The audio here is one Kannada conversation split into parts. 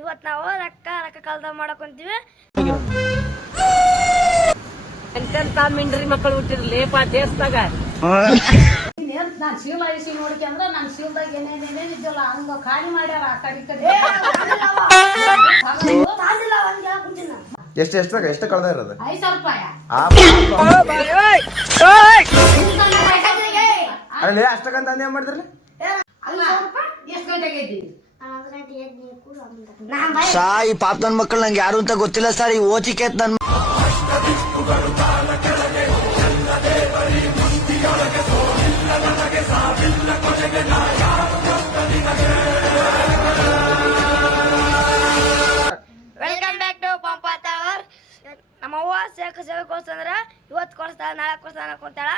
ಇವತ್ತು ನಾವು ರೊಕ್ಕ ರಕ್ಕ ಕಳ್ದ ಮಾಡಕೊಂತೀವಿ. ಎಂತೆಂತ ಮಿಂಡ್ರಿ ಮಕ್ಕಳು ಹುಟ್ಟಿರ್ಲಿಪ ದೇಶದಾಗ ನಾನು ಶೀಲ ಇಸಿ ನೋಡ್ಕೆ ಅಂದ್ರೆ ನನ್ನ ಶೀಲದಾಗ ಏನೇನ್ ಏನೇನ್ ಇದ್ದಿಲ್ಲ ಹಂಗ ಖಾಲಿ ಮಾಡ್ಯಾರ ಆ ಕಡೆ ಈ ಕಡೆ. ತಾಂದಿಲ್ಲ ಒಂದ್ ಹೇಳಕ್ ಕುಂತೀನಿ ಎಷ್ಟು ಎಷ್ಟು ಎಷ್ಟು ಕಳ್ದ ಇರೋದು ಐದ್ ಸಾವಿರ ರೂಪಾಯ? ಆ ಅಲ್ಲಿ ಅಷ್ಟಕ್ಕಂತ ಅಂದೇ ಮಾಡಿದ್ರಲ್ಲ? ಅಲ್ಲ ಎಷ್ಟು ಗಂಟೆಗೆ ಇದ್ದೀವಿ ಸಾ ಈ ಪಾಪ ನನ್ ಮಕ್ಕಳು ನಂಗೆ ಯಾರು ಅಂತ ಗೊತ್ತಿಲ್ಲ ಸರ್. ಈ ಓಚಿಕೆ ನನ್ welcome back to Pampa tower ನಮ್ಮ ಅವ್ವ ಸೇಕ ಸೇವೆ ಕೊಡ್ಸಂದ್ರ ಇವತ್ತು ಕೊಡ್ಸ್ತಾಳ ನಾಳೆ ಕೊಡ್ಸ್ತಾಳ ಅನ್ಕೊಂತಾಳ.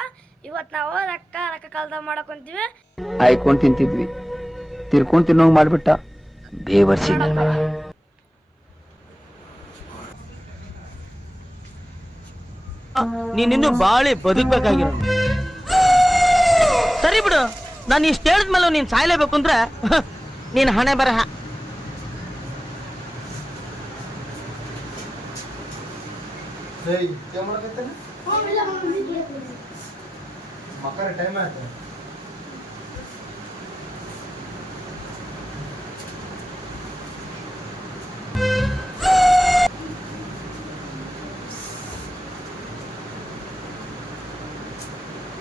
ಇವತ್ತು ನಾವು ರೊಕ್ಕ ರೊಕ್ಕ ಕಳ್ದ ಮಾಡಕೊಂತೀವಿ ಆಯ್ಕೊಂಡ್ ತಿಂತಿದ್ವಿ. ತಿರ್ಕೊಂಡ್ ತಿನ್ನೋಂಗ್ ಮಾಡ್ಬಿಟ್ಟ. ಬೇವರ್ಸಿ ನನ್ ಮಗ ನೀನಿನ್ನು ಬಾಳಿ ಬದುಕ್ಬೇಕಾಗಿರೋ ಸರಿ ಬಿಡು ನಾನು ಇಷ್ಟ ಹೇಳಿದ್ಮೇಲೆ ನೀನ್ ಸಾಯ್ಲೇಬೇಕು ಅಂದ್ರೆ ನೀನ್ ಹಣೆ ಬರಹ. ಮಕ್ಕಳ ಟೈಮ್ ಆಯ್ತು.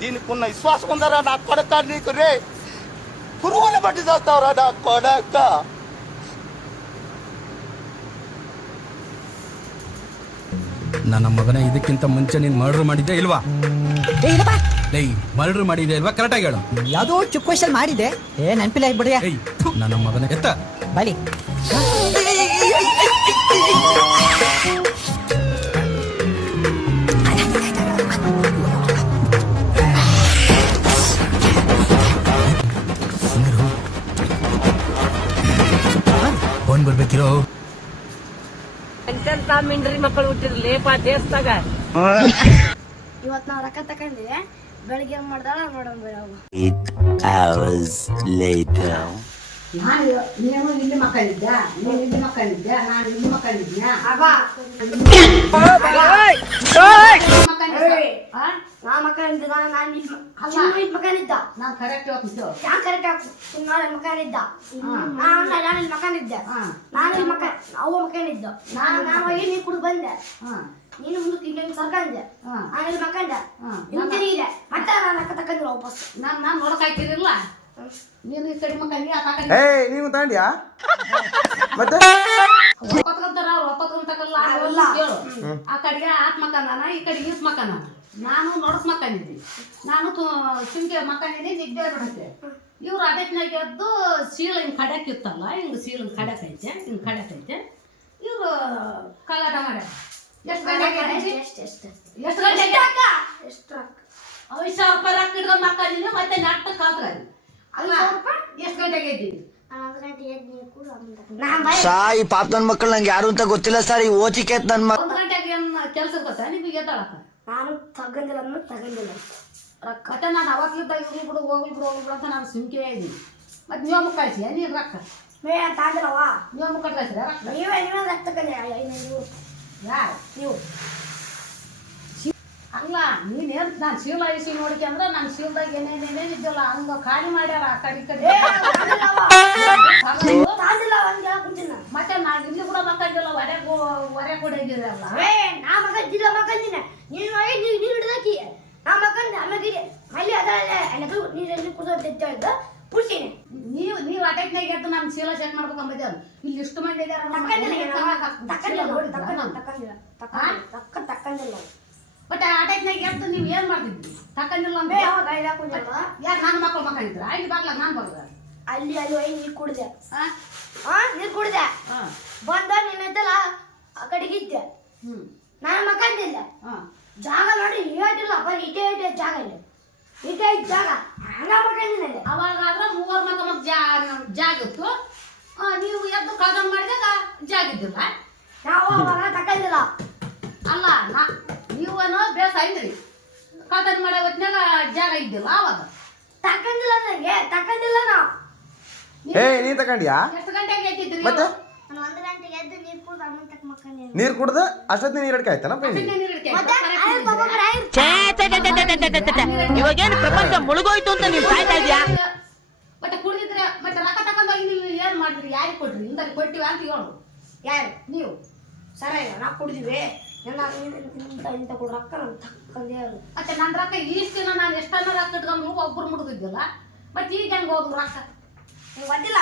దీనికున్న విశ్వాసం ఉందరా నా కొడక నీకు రే పురుగులు బట్టి చేస్తావురా నా కొడక ನನ್ನ ಮಗನ ಇದಕ್ಕಿಂತ ಮುಂಚೆ ನೀನ್ ಮರ್ಡರ್ ಮಾಡಿದ್ದೆ ಇಲ್ವಾ ಏಯ್ ಮರ್ಡರ್ ಮಾಡಿದ್ದೆ ಇಲ್ವಾ ಕರೆಕ್ಟಾಗಿ ಹೇಳು ಯಾವುದೋ ಚಿಕ್ಕ ವಯಸ್ಸಲ್ಲಿ ಮಾಡಿದೆ ಏ ನೆನಪಿಲ್ಲ ಬಿಡಿಯ ಏಯ್ ನನ್ನ ಮಗನ ಎತ್ತ ಬಲಿ ಎಂತೆಂತ ಮಿಂಡ್ರಿ ಮಕ್ಕಳು ಹುಟ್ಟಿರ್ಲಿಪ ದೇಶದಾಗ ಇವತ್ತು ನಾವು ರೊಕ್ಕ ತಕೊಂಡಿವಿ ಬೆಳಿಗ್ಗೆ ಏನ್ ಮಾಡ್ದಾಳ ನೋಡೋಣ ಬೇಡ ಅವ್ವ. ನಾನು ನೀನು ಇಲ್ಲಿ ಮಕ್ಕಳಿದ್ದ ನೀನು ಇಲ್ಲಿ ಮಕ್ಕಳಿದ್ದ ನಾನು ಇಲ್ಲಿ ಮಕ್ಕಳಿದ್ನ ನಾ ಮಕ್ಕಳಿದ್ದ ನಾನು ಇಲ್ಲಿ ಚಿನ್ನು ಇಲ್ಲಿ ಮಕ್ಕಳಿದ್ದ ನಾನು ಕರೆಕ್ಟ್ ಕರೆಕ್ಟ್ ಹಾಕು ನಾನು ನಾನು ಇಲ್ಲಿ. ನಾನು ಇಲ್ಲಿ ಮಕ್ಕ ನಾನು ನಾನು ಹೋಗಿ ನೀರು ಕುಡಿದು ಬಂದೆ. ಹಾ. ನೀನು ಮುಂದಕ್ಕೆ ಸರ್ಕಂದೆ. ನಾನು ಇಲ್ಲಿ ಮಕ್ಕಂಡೆ ತಿರುಗಿದೆ ಮತ್ತೆ ನಾನು ಅಕ್ಕ ವಾಪಸ್. ನಾನು ನಾನು ನೋಡಕ್ ಹಾಕಿರಿಲ್ಲ ನೀನು ಈ ಕಡೆ ಮಕ್ಕಳಿ ಆ ಕಡೆ ಏಯ್ ನೀವು ತಾಂಡ್ಯಾ ಮತ್ತೆ? ಒಪ್ಪತ್ಕೊಂತಾರ ಒಪ್ಪತ್ಕೊಂತಕಲ್ಲ. ಆ ಕಡೆಗೆ ಆತ್ ಮಕ್ಕಂದಾನ ಈ ಕಡೆಗೆ ಈತ್ ಮಕ್ಕಂದಾನ ನಾನು ನೋಡಕ್ ಮಕ್ಕಂದಿದ್ದಿ ನಾನು ಸುಮ್ಕೆ ಮಕ್ಕಂದಿನಿ ನಿದ್ದೆ ಬಿಡುತ್ತೆ. ಇವ್ರು ಅಡಕ್ನಾಗ ಎದ್ದು ಸೀಲ್ ಹಿಂಗೆ ಕಡಕ್ ಇತ್ತಲ್ಲ ಹಿಂಗ್ ಸೀಲ್ ಕಡಕ್ ಐತೆ ಹಿಂಗೆ ಕಡಕ್ ಐತೆ ಇವರು ಕಲಾಟ ಮಾಡ್ಯಾರ. ಎಷ್ಟು ಗಂಟೆ ಎಷ್ಟು ಎಷ್ಟು ಎಷ್ಟು ಐದು ಸಾವಿರ ರೂಪಾಯಿ ರೊಕ್ಕ ಮಕ್ಕಳಿನ ಮತ್ತೆ ನಾಟಕ ಕಾದ್ರಿ ಅಲ್ಲ. ಎಷ್ಟು ಗಂಟೆಗೆ ಇದ್ದೀವಿ ಗಂಟೆ ಸಾ ಈ ಪಾಪ ನನ್ ಮಕ್ಕಳು ನಂಗೆ ಯಾರು ಅಂತ ಗೊತ್ತಿಲ್ಲ ಸರ್ ಈ ಓಚಿಕೆ ನನ್ ಮಕ್ಕಳು ಒಂದು ಗಂಟೆಗೆ ಏನ್ ಕೆಲಸ ಗೊತ್ತಾ? ನಿಮಗೆ ಎದ್ದಾಳಕ್ಕ? ನಾನು ತಗೊಂಡಿಲ್ಲ ಅಂದ್ರೆ ತಗೊಂಡಿಲ್ಲ ರೊಕ್ಕ. ಮತ್ತೆ ನಾನು ಅವಾಗ್ಲಿದ್ದಾಗ ಇವ್ರು ಬಿಡು ಹೋಗ್ಲಿ ಬಿಡು ಹೋಗ್ಲಿ ಬಿಡು ಅಂತ ನಾನು ಸುಮ್ಕೆ ಇದ್ದೀನಿ. ಮತ್ತೆ ನೀವು ಮುಖ ಕಳಿಸಿ ನೀನು ರೊಕ್ಕ? ಮೇ ತಾಂದಿಲ್ಲವಾ ನೀವು ಮುಖ ಕಳಿಸ್ರಿ ರೊಕ್ಕ? ನೀವೇ ನೀವೇ ರೊಕ್ಕ ತಗೊಂಡೆ ನೀವು ಯಾರು? ನೀವು ಅಲ್ಲ ನೀನೇನು ನಾನು ಶೀಲ ಇಸಿ ನೋಡಿಕೆ ಅಂದ್ರೆ ನನ್ನ ಶೀಲದಾಗ ಏನೇನ್ ಏನೇನ್ ಇದ್ದಿಲ್ಲ ಹಂಗ ಖಾಲಿ ಮಾಡ್ಯಾರ ಆ ಕಡೆ ಈ ಕಡೆ. ಮತ್ತೆ ನಾನು ಇಲ್ಲಿ ಕೂಡ ಮಕ್ಕಳಿಲ್ಲ ಹೊರೆ ಹೊರೆ ಕೂಡ ಇದ್ದೀರಲ್ಲ ಏ ನಾ ಮಕ್ಕಳಿದ್ದಿಲ್ಲ ಮಕ್ಕಳಿನ ನೀನು ಹೋಗಿ ನೀವು ನೀರು ಹಿಡ್ದಾಕಿ ನಾ ಮಕ್ಕಂದೆ ಆಮೇಲೆ ಅಲ್ಲಿ ಅದಲ್ಲ ನನಗೆ ನೀರಲ್ಲಿ ಕುಡಿದು ತೆತ್ತ ಇದ್ದ ಪುಡ್ಸೀನಿ ನೀವು ನೀವು ಅಟೆಕ್ನಾಗ ಇತ್ತು ನಾನು ಶೀಲ ಚೆಕ್ ಮಾಡ್ಬೇಕು ಅಂಬದ್ದೆ ಇಲ್ಲಿ ಇಷ್ಟು ಮಂದಿ ಇದ್ದಾರೆ ತಕ್ಕಂದಿಲ್ಲ ಬಟ್ ಅಟೆಕ್ನಾಗ ಇತ್ತು ನೀವು ಏನು ಮಾಡ್ತಿದ್ರಿ? ತಕ್ಕಂದಿಲ್ಲ ಅಂದ್ರೆ ಯಾರು ನನ್ನ ಮಕ್ಕಳು ಮಕ್ಕಳಿದ್ರ ಇಲ್ಲಿ ಬಾಗ್ಲ ನಾನು ಬರ್ದ ಅಲ್ಲಿ ಅಲ್ಲಿ ಹೋಗಿ ನೀರು ಕುಡಿದೆ. ಹಾ ಹಾ ನೀರು ಕುಡಿದೆ. ಹಾ ಬಂದ ನಿನ್ನೆದ್ದಲ್ಲ ಆ ಕಡೆಗಿದ್ದೆ ನಾನು ಮಕ್ಕಂದಿಲ್ಲ ಹಾ ಜಾಗ ನೋಡಿ ಹೇಳಿಲ್ಲ ಬರೀ ಇಟೇ ಇಟೇ ಜಾಗ ಇಲ್ಲ. ಇಟೇ ಇದ್ದ ಜಾಗ. ಹಂಗ ಅವಾಗ ಅವಾಗಾದ್ರೆ ಮೂವರ್ ಮಕ್ಕ ಮತ್ತೆ ಜಾ ಜಾಗ ಇತ್ತು. ಆ, ನೀವು ಎದ್ದು ಕದಂ ಮಾಡಿದಾಗ ಜಾಗ ಇದ್ದಿಲ್ಲ. ನಾವು ಅವಾಗ ತಕ್ಕಂದಿಲ್ಲ ಅಲ್ಲ ನಾ ನೀವನು ಬೇಸ ಐದ್ರಿ ಕದನ್ ಮಾಡೋ ಹೊತ್ನಾಗ ಜಾಗ ಇದ್ದಿಲ್ಲ ಅವಾಗ. ತಕೊಂಡಿಲ್ಲ ನನಗೆ ತಕೊಂಡಿಲ್ಲ ನಾವು ಏ ನೀ ತಗೊಂಡ್ಯಾ ಎಷ್ಟು ಗಂಟೆಗೆ ಎದ್ದಿದ್ರಿ ಮತ್ತೆ? ನಾನು ಒಂದು ಗಂಟೆ ಕುಡ್ದು ಅಮ್ಮನ್ ತಕ್ಕ ಮಕ್ಕಂದಿ ನೀರು ಕುಡ್ದು ಅಷ್ಟೊತ್ತಿನ ನೀರು ಅಡ್ಕೆ ನೀರು ಇಡ್ಕೆ. ಮತ್ತೆ ಆಯ್ತು ಒಬ್ಬೊಬ್ರು ಆಯ್ತು. ಛೇ, ಛೇ, ಛೇ, ಛೇ, ಛೇ, ಛೇ, ಛೇ, ಛೇ. ಇವಾಗೇನು ಪ್ರಪಂಚ ಮುಳುಗೋಯ್ತು ಅಂತ ನೀವು ಸಾಯ್ತಾ ಇದ್ಯಾ? ಮತ್ತೆ ಕುಡಿದಿದ್ರೆ ಮತ್ತೆ ರೊಕ್ಕ ನೀವು ಏನು ಮಾಡಿದ್ರಿ? ಯಾರಿಗೆ ಕೊಟ್ರಿ? ಇಂದಲ್ಲಿ ಕೊಟ್ಟಿವ ಅಂತ ಹೇಳು. ಯಾರು? ನೀವು? ಸರ ಇಲ್ಲ ಕುಡ್ದಿವಿ. ಕೊಡು ರೊಕ್ಕ ನಾನು ತಕ್ಕಂದೇ ಅವ್ರು ಮತ್ತೆ ನನ್ನ ರೊಕ್ಕ ಇಷ್ಟು ದಿನ ನಾನು ಎಷ್ಟನ್ನ ರೊಕ್ಕ ಇಟ್ಕೊಂಡು ಒಬ್ರು ಮುಡ್ದಿದ್ದಿಲ್ಲ ಮತ್ತೆ ಈಗ ಹೆಂಗ್ ಹೋದ್ರು ರೊಕ್ಕ? ನೀವು ಗೊತ್ತಿಲ್ಲ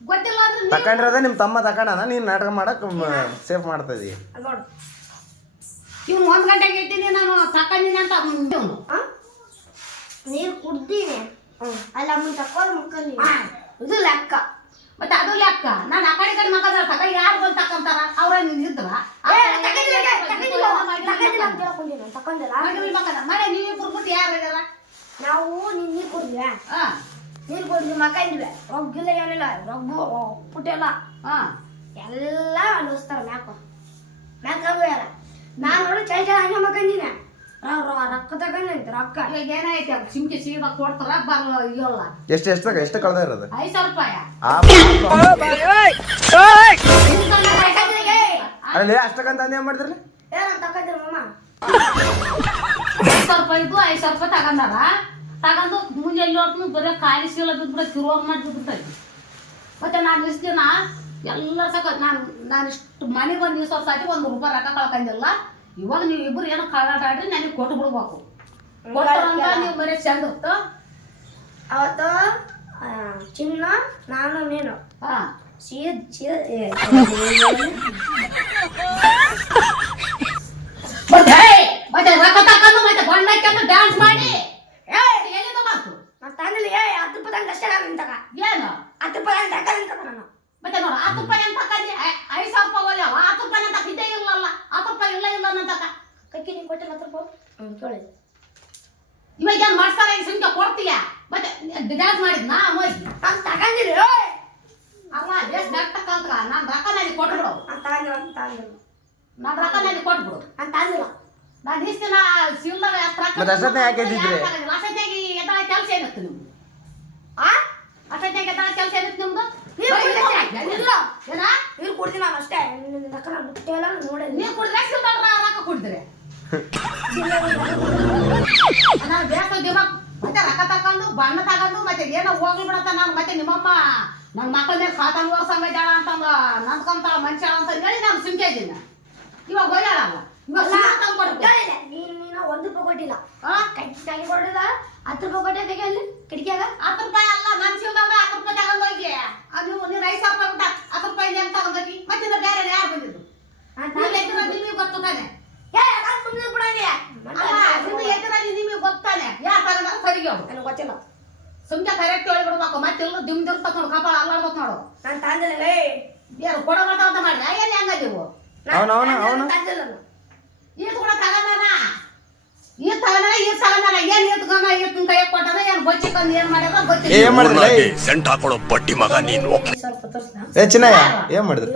ಗೊತ್ತಿಲ್ಲ ಅಂದ್ರೆ ನೀವು- ತಕೊಂಡ್ರದ ನಿಮ್ಮ ತಮ್ಮ ತಕೊಂಡನ ನೀನು ನಾಟಕ ಮಾಡಕ್ ಸೇಫ್ ಮಾಡ್ತಾ ಇದೀಯ. ನೋಡು. ಇವ್ನು ಒಂದ್ ಗಂಟೆಗೆ ಇದ್ದೀನಿ ನಾನು ತಕೊಂಡಿನಿ ಅಂತ ಇವನು ಆ? ನೀರು ಕುಡ್ದೀನಿ. ಅಲ್ಲ ಮುಂದೆ ತಕ್ಕೋದು ಮುಕ್ಕಲ್ಲಿ ಇದು ಲೆಕ್ಕ. ಮತ್ತೆ ಅದು ಲೆಕ್ಕ. ನಾನು ಆ ಕಡೆ ಈ ಕಡೆ ಮಕ್ಕಳ ತಕ ಯಾರು ಬಂದು ತಕೊಂತಾರ? ಅವ್ರ ನಿಂತಿದ್ರ ತಕೊಂಡಿಲ್ಲ. ಮನೆ ನೀವಿಬ್ರು ಬಿಟ್ಟು ಯಾರು ಇದಾರ? ನಾವು ನೀನ್ ನೀರು ಕುಡ್ದ್ವಿ ಹಾ ನೀರು ಕುಡ್ದ್ವಿ ಮಕ್ಕಂದ್ವಿ ರೊಗ್ಗಿಲ್ಲ ಏನಿಲ್ಲ ರೊಗ್ಗು ಪುಟ್ಟಿಲ್ಲ ಹಾ. ಎಲ್ಲ ಅನಿಸ್ತಾರ ಮ್ಯಾಕು. ಮ್ಯಾಕ ಯಾರ? ನಾನು ನೋಡಿ ಚೈ ಚಳಿ ಹಂಗೆ ಮಕ್ಕಂದಿನ ರೊಕ್ಕ ತಗೊಂಡೈತೆ ರೊಕ್ಕ. ಇವಾಗ ಏನಾಯ್ತು? ಅದು ಸಿಮ್ಕಿ ಸೀದಾ ಕೊಡ್ತಾರ ಬರಲ್ಲ ಇಲ್ಲಲ್ಲ. ಎಷ್ಟು ಎಷ್ಟು ಎಷ್ಟು ಕಳ್ದ ಇರೋದು ಐದು ಸಾವಿರ ರೂಪಾಯಿ. ಅಲ್ಲಿ ಅಷ್ಟಕ್ಕಂತ ಅಂದೇ ಮಾಡಿದ್ರಲ್ಲ ಏನಂತ ತಗೊಂಡಿರ ಮಮ್ಮ ಐದು ಸಾವಿರ ರೂಪಾಯಿ ಐದು ಸಾವಿರ ರೂಪಾಯಿ ತಗೊಂಡಾರ? ತಗೊಂಡು ಮುಂಜಾನೆ ಹೊತ್ತು ಬರೀ ಖಾಲಿ ಸೀಲ ಬಿದ್ಬಿಡ ತಿರುವಾಗ ಮಾಡಿಬಿಡ್ತೈತಿ ಮತ್ತೆ ನಾನು ಇಷ್ಟು ದಿನ ಎಲ್ಲ ಸಕ ನಾನು ನಾನು ಇಷ್ಟು ಮನೆಗೆ ಒಂದು ದಿವಸ ಆಯ್ತು ಒಂದು ರೂಪಾಯಿ ರೊಕ್ಕ ಕಳ್ಕೊಂಡಿಲ್ಲ. ಇವಾಗ ನೀವು ಇಬ್ಬರು ಏನೋ ಕಳ್ಳಾಟ ಆಡ್ರಿ ನನಗೆ ಕೊಟ್ಟು ಬಿಡ್ಬೇಕು. ಕೊಟ್ಟರಂತ ನೀವು ಬರೀ ಚಂದ ಅವತ್ತು ಚಿನ್ನ ನಾನು ನೀನು. ಹಾ. ಸೀದ ಸೀದ ಮತ್ತೆ ರೊಕ್ಕ ತಕೊಂಡು ಮತ್ತೆ ಬಣ್ಣ ಡ್ಯಾನ್ಸ್ ಮಾಡಿ ತಂದಿಲ್ಲ ಏ ಹತ್ತು ರೂಪಾಯಿ ತಂದು ಅಷ್ಟೇ ನಾನು ತಗ ಏನು? ಹತ್ತು ರೂಪಾಯಿ ನಾನು? ಮತ್ತೆ ನೋಡು ಹತ್ತು ರೂಪಾಯಿ ಅಂತ ತಕೊಂಡಿ ಐದು ಸಾವಿರ ರೂಪಾಯಿ ಹೋಗ್ಯಾವ ಹತ್ತು ರೂಪಾಯಿ ಅಂತ ಇದ್ದೇ ಇಲ್ಲಲ್ಲ. ಹತ್ತು ರೂಪಾಯಿ ಇಲ್ಲ ಇಲ್ಲ ಅಂತ ತಕ ಕಕ್ಕಿ ನೀನು ಕೊಟ್ಟಿಲ್ಲ ಹತ್ತು ರೂಪಾಯಿ ಹ್ಞೂ ಕೇಳಿ. ಇವಾಗ ಏನು ಮಾಡ್ತಾರ ಈ ಸಂಖ್ಯೆ ಕೊಡ್ತೀಯ? ಮತ್ತೆ ಡ್ಯಾನ್ಸ್ ಮಾಡಿದ್ನಾ? ಹೋಗಿ ನಾನು ತಗೊಂಡಿಲ್ಲ ಏ ಅಲ್ಲ ಎಷ್ಟು ಡಾಕ್ಟರ್ ಕಲ್ತ್ಕ ನಾನು ರೊಕ್ಕ ನನಗೆ ಕೊಟ್ಬಿಡು. ನಾನು ತಗೊಂಡಿಲ್ಲ ತಗೊಂಡಿಲ್ಲ. ನಾನು ರೊಕ್ಕ ನನಗೆ ಕೊಟ್ಬಿಡು. ನಾನು ತಗೊಂಡಿಲ್ಲ. ನಾನು ಇಷ್ಟು ದಿನ ಮತ್ತೆ ಅಷ್ಟೊತ್ತಿನಾಗ ಯಾಕೆ ಇದ್ದಿದ್ರಿ? ಅಷ್ಟೊತ್ತಿನಾಗಿ ಎದ್ದಾಳ ಕೆಲಸ ಏನಿತ್ತು ನಿಮ್ದು ಆ ಅಷ್ಟೊತ್ತಿನಾಗ ಎದ್ದಾಳ ಕೆಲಸ ಏನಿತ್ತು ನಿಮ್ದು. ನೀರು ನೀರು ನಾನು ಅಷ್ಟೇ? ನಾನು ನೋಡಿಲ್ಲ ನೀವು ಕುಡಿದ್ರೆ ನಾನು ಬೇಸ ದಿಮಾಕ್ ಮತ್ತೆ ರೊಕ್ಕ ತಕೊಂಡು ಬಣ್ಣ ತಗೊಂಡು ಮತ್ತೆ ಏನೋ ಹೋಗ್ಲಿ ಬಿಡತ್ತ ನಾನು ಮತ್ತೆ ನಿಮ್ಮಮ್ಮ ನನ್ನ ಮಕ್ಕಳ ಮೇಲೆ ಸಾತಾನು ವರ್ಷಂಗ ಜಾಳ ಅಂತಂದ ಮನುಷ್ಯ ಅಂತ ಹೇಳಿ ನಾನು ಸುಮ್ಕೆ ಇದ್ದೀನಿ. ಇವಾಗ ಹೋಗ್ಯಾಳಲ್ಲ ಇವಾಗ. ನೀನು ನೀನು ಒಂದು ರೂಪಾಯಿ ಕೊಟ್ಟಿಲ್ಲ ಕೈ ಕೊಡಿಲ್ಲ ಹತ್ತು ರೂಪಾಯಿ ಕೊಟ್ಟಿದ್ದೆ ಅಲ್ಲಿ ಕಿಟಕಿಯಾಗ. ಹತ್ತು ರೂಪಾಯಿ ಅಲ್ಲ ನನ್ನ ಸಿಲ್ದಾಗ ಹತ್ತು ರೂಪಾಯಿ ತಗೊಂಡ್ ಹೋಗಿ. ಅದು ನೀವು ರೈಸ್ ಐದು ಸಾವಿರ ರೂಪಾಯಿ ಬಿಟ್ಟ ಹತ್ತು ರೂಪಾಯಿ ಏನು ತಗೊಂಡೋಗಿ ಮತ್ತೆ ಬೇರೆ ಯಾರು ಬಂದಿದ್ದು? ನಿಮಗೆ ಗೊತ್ತು ತಾನೆ? ಏ ನಾನು ಸುಮ್ಮನೆ ಬಿಡೋದೆ ಅಲ್ಲ ನೀವು ಎತ್ತಿರಲ್ಲಿ ನಿಮಗೆ ಗೊತ್ತಾನೆ ಯಾರು ತಗೊಂಡ್ರೆ ಸರಿಗೆ ನನಗೆ ಗೊತ್ತಿಲ್ಲ. ಸುಮ್ಕೆ ಕರೆಕ್ಟ್ ಹೇಳ್ಬಿಡ್ಬೇಕು ಮತ್ತೆ ಎಲ್ಲ ದಿಮ್ ದಿಮ್ ತಕೊಂಡು ಕಪಾಳ ಅಲ್ಲಾಡ್ಬೇಕು ನೋಡು. ನಾನು ತಂದಿಲ್ಲ ಯಾರು ಕೊಡೋ ಮಟ್ಟ ಅಂತ ಮಾಡಿ ಏನು ಹೆಂಗ ನೀವು? ಅವನು ಅವನು ಅವನು. ತಂದಿಲ್ಲ ನಾನು. ಕೂಡ ತಗೊಂಡಾನ ಈತ್ ತಗೊಂಡಾನ ಈತ್ ತಗೊಂಡಾನ ಏನ್ ಮಾಡಿದ್ರಿ ಸೆಂಟ್ ಹಾಕೊಳ್ಳೋ ಬಡ್ಡಿ ಮಗ ನೀನು. ಏ ಚಿನ್ನಯ್ಯ ಏನ್ ಮಾಡಿದ್ರಿ?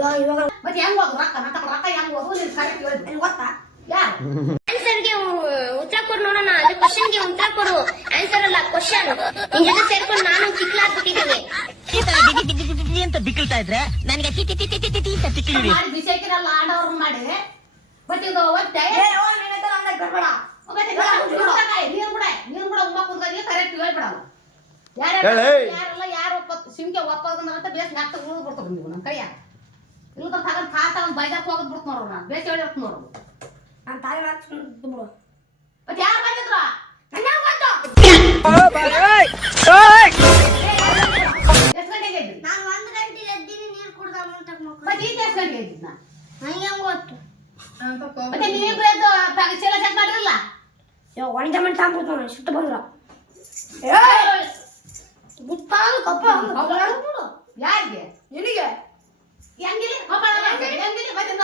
ಆನ್ಸರ್ಗೆ ಉತ್ತರ ಕೊಡು ನೋಡೋಣ ಅದು ಕ್ವಶನ್ಗೆ ಉತ್ತರ ಕೊಡು. ಆನ್ಸರ್ ಅಲ್ಲ ಕ್ವಶನ್ ನಿನ್ ಜೊತೆ ಸೇರ್ಕೊಂಡು ನಾನು ಅಂತ ಬಿಕ್ಕಳ್ತಾ ಇದ್ರೆ ನನಗೆ ಟಿ ಟಿ ಟಿ ಟಿ ಟಿ ಟಿ ಟಿ ಅಂತ ತಿಕ್ಕಿದ್ವಿ ಮಾಡಿ ಇದು ಒತ್ತೆ. ಏ ಓ ನಿನ್ನ ತರ ಅಂದಾಗ ಬರ್ಬೇಡ. ಹೇಳೇ. ಸಿಮ್ಕೆ ಒಪ್ಪೋದನ್ನ ಅಂತ ಬೇಸ್ ನಾಕ್ ಉಳಿದು ಬಿಡ್ತಾವ ನೀವು ನಮ್ಮ ಕೈಯಾಗ ಇಲ್ಲ ತಗೊಂಡ್ ಖಾ ತಗೊಂಡ್ ಬೈಜಾಕ್ ಹೋಗೋದ್ ಬಿಡ್ತು ನೋಡ್ರು ನಾನು ಬೇಸ್ ಹೇಳಿರ್ತ ನೋಡು. ನಾನು ತಾಯಿ ಮಾತು ಬಿಡು ಮತ್ತೆ ಯಾರು ಬಂದಿದ್ರ? ಎಷ್ಟು ಗಂಟೆಗೆ ನಾನು ಒಂದು ಗಂಟೆ ಎದ್ದೀನಿ ನೀರು ಕುಡ್ದ ಮತ್ತೆ ಈಗ ಎಷ್ಟು ಗಂಟೆಗೆ ಇದ್ದಿದ್ ನಾ ನನಗೆ ಹೆಂಗ್ ಗೊತ್ತು ಮತ್ತೆ ನೀವಿಬ್ರು ಎದ್ದು ಚೀಲ ಚೆಕ್ ಮಾಡಿರಲ್ಲ ಇವಾಗ ಒಣಗ ಸಾಂಬಿಡ್ತು ನಾನು ಸುಟ್ಟು ಬಂದ್ರ ಬಿಟ್ಟಾಗ ಕಪ್ಪ ಯಾರಿಗೆ ನಿನಗೆ ಹೆಂಗಿಲಿ ಒಬ್ಬಳ ಹೆಂಗಿಲಿ ಮತ್ತೆ